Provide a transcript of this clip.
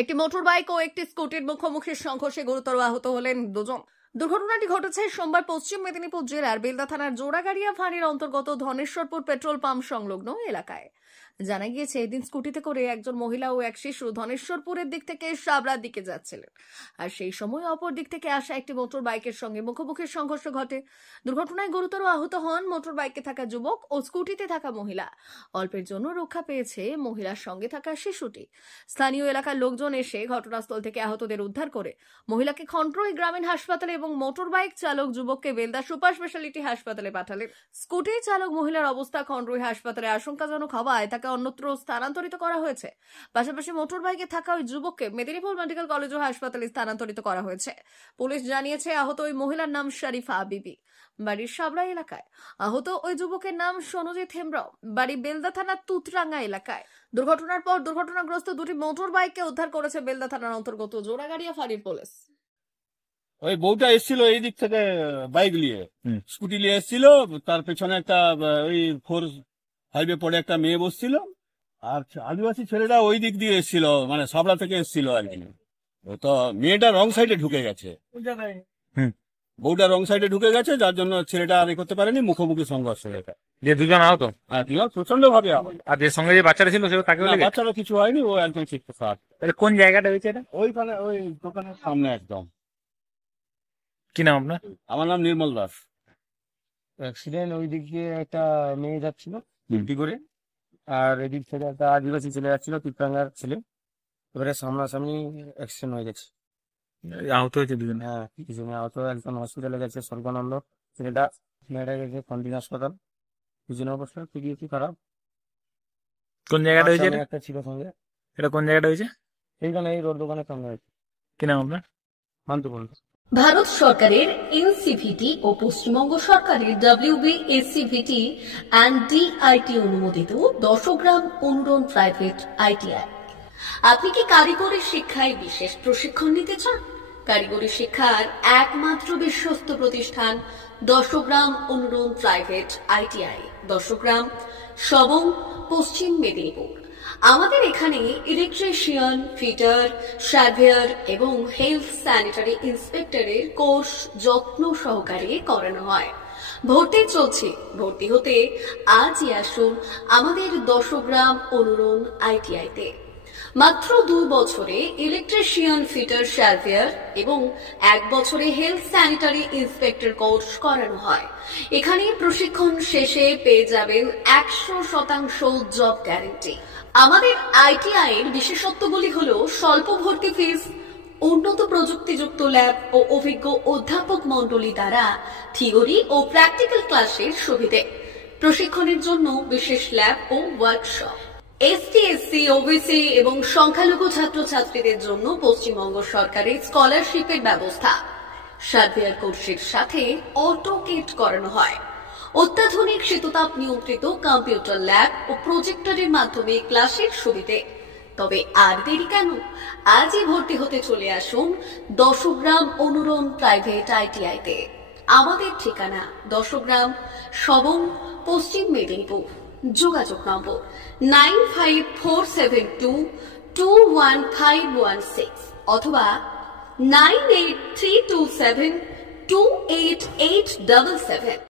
একটি motor bike ও একটি স্কুটির মুখোমুখি সংঘর্ষে গুরুতর আহত হলেন দুজন। দুর্ঘটনাটি ঘটেছে সোমবার পশ্চিম মেদিনীপুর জেলার বেলদা থানার জোড়াগাড়িয়া ফাঁড়ির অন্তর্গত ধনেশ্বরপুর পেট্রোল পাম্প সংলগ্ন এলাকায়। জানা গিয়েছে, এদিন স্কুটিতে করে একজন মহিলা ও এক শিশু ধনেশ্বরপুরের দিক থেকে সাবরার দিকে যাচ্ছিলেন, আর সেই সময় অপর দিক থেকে আসা একটি মোটর বাইকের সঙ্গে মুখোমুখি সংঘর্ষ ঘটে। দুর্ঘটনায় গুরুতর আহত হন মোটর বাইকে থাকা যুবক ও স্কুটিতে থাকা মহিলা। অল্পের জন্য রক্ষা পেয়েছে মহিলার সঙ্গে থাকা শিশুটি। স্থানীয় এলাকার লোকজন এসে ঘটনাস্থল থেকে আহতদের উদ্ধার করে মহিলাকে খন্ড্রই গ্রামীণ হাসপাতালে এবং মোটর বাইক চালক যুবককে বেলদা সুপার স্পেশালিটি হাসপাতালে পাঠালেন। স্কুটি চালক মহিলার অবস্থা খন্ড্রই হাসপাতালে আশঙ্কাজনক হওয়ায় তাকে অন্যত্র স্থানান্তরিত করা হয়েছে। পাশাপাশি মোটর বাইকে থাকা ওই যুবককে মেদিনীপুর মেডিকেল কলেজ ও হাসপাতালে স্থানান্তরিত করা হয়েছে। পুলিশ জানিয়েছে, আহত ওই মহিলার নাম শরীফা বিবি, বাড়ির সাবরা এলাকায়। আহত ওই যুবকের নাম সনজিৎ হেমব্রম, বাড়ি বেলদা থানার তুতরাঙ্গা এলাকায়। দুর্ঘটনার পর দুর্ঘটনাগ্রস্ত দুটি মোটর বাইককে উদ্ধার করেছে বেলদা থানার অন্তর্গত জোড়াগাড়িয়া ফাঁড়ির পুলিশ। ওই বউটা এসেছিল এই দিক থেকে বাইক নিয়ে, স্কুটি নিয়ে এসেছিল, তার পেছনে একটা ওই 4 হাইওয়ে পরে একটা মেয়ে বসছিল, আর আদিবাসী ছেলেটা ওই দিক দিয়ে এসেছিল, মানে সাবড়া থেকে এসেছিল আর কি। তো মেয়েটা রং সাইডে ঢুকে গেছে, বউটা রং সাইডে ঢুকে গেছে, যার জন্য ছেলেটা আর করতে পারেনি, মুখোমুখি সংঘর্ষ হয়েছে। যে দুজন আহত, আর প্রচন্ড ভাবে। আর যে সঙ্গে যে বাচ্চারা ছিল সেও তাকে বাচ্চারা কিছু হয়নি, ও একদম ঠিক থাকে। কোন জায়গাটা হয়েছে এটা? ওইখানে ওই দোকানের সামনে একদম। কি নাম আপনার? আমার নাম নির্মল দাস। অ্যাক্সিডেন্ট ওই দিক দিয়ে একটা মেয়ে যাচ্ছিল ডিউটি করে, আর এদিক থেকে একটা আদিবাসী ছেলে যাচ্ছিল, তিপ্রাঙ্গার ছেলে। এবারে সামনাসামনি অ্যাক্সিডেন্ট হয়ে গেছে। আহত হয়েছে দুজন? হ্যাঁ, দুজনে আহত। একজন হসপিটালে গেছে স্বর্গানন্দ, ছেলেটা। মেয়েটা গেছে খন্ডিন হাসপাতাল। দুজনের অবস্থা খুবই খারাপ। কোন জায়গাটা হয়েছে? একটা ছিল সঙ্গে। এটা কোন জায়গাটা হয়েছে? এইখানে এই রোড দোকানের সামনে হয়েছে। কি নাম আপনার? মান্তুকুল। ভারত সরকারের এনসিভিটি ও পশ্চিমবঙ্গ সরকারের WBSCVT অ্যান্ড DIT অনুমোদিত 10 গ্রাম অনুরণ প্রাইভেট ITI। আপনি কি কারিগরি শিক্ষায় বিশেষ প্রশিক্ষণ নিতে চান? কারিগরি শিক্ষার একমাত্র বিশ্বস্ত প্রতিষ্ঠান 10 গ্রাম অনুরণ প্রাইভেট ITI, 10 গ্রাম, সবং, পশ্চিম মেদিনীপুর। আমাদের এখানে ইলেকট্রিশিয়ান, ফিটার, সার্ভেয়ার এবং হেলথ স্যানিটারি ইন্সপেক্টরের কোর্স যত্ন সহকারে করানো হয়। ভর্তি চলছে। ভর্তি হতে আজই আসুন আমাদের 10 গ্রাম অনুরণ ITI-তে। মাত্র 2 বছরে ইলেকট্রিশিয়ান, ফিটার, সার্ভেয়ার এবং 1 বছরে হেলথ স্যানিটারি ইন্সপেক্টর কোর্স করানো হয়। এখানে প্রশিক্ষণ শেষে পেয়ে যাবেন 100% জব গ্যারান্টি। আমাদের ITI এর বিশেষত্বগুলি হল স্বল্প ভর্তি ফিস, উন্নত প্রযুক্তিযুক্ত ল্যাব ও অভিজ্ঞ অধ্যাপক মণ্ডলী দ্বারা থিওরি ও প্র্যাকটিক্যাল ক্লাসের সুবিধে, প্রশিক্ষণের জন্য বিশেষ ল্যাব ও ওয়ার্কশপ, ST, SC, OBC এবং সংখ্যালঘু ছাত্রছাত্রীদের জন্য পশ্চিমবঙ্গ সরকারের স্কলারশিপের ব্যবস্থা। সার্ভেয়ার কোর্সের সাথে অটোকেট করানো হয়। অত্যাধুনিক শীততাপ নিয়ন্ত্রিত কম্পিউটার ল্যাব ও প্রজেক্টরের মাধ্যমে ক্লাসের সুবিধে। তবে আর দেরি কেন? আজই ভর্তি হতে চলে আসুন 10 গ্রাম অনুরণ প্রাইভেট ITI-তে। আমাদের ঠিকানা 10 গ্রাম, সবং, পশ্চিম মেদিনীপুর। যোগাযোগ নম্বর 9547221516 অথবা 9832728877।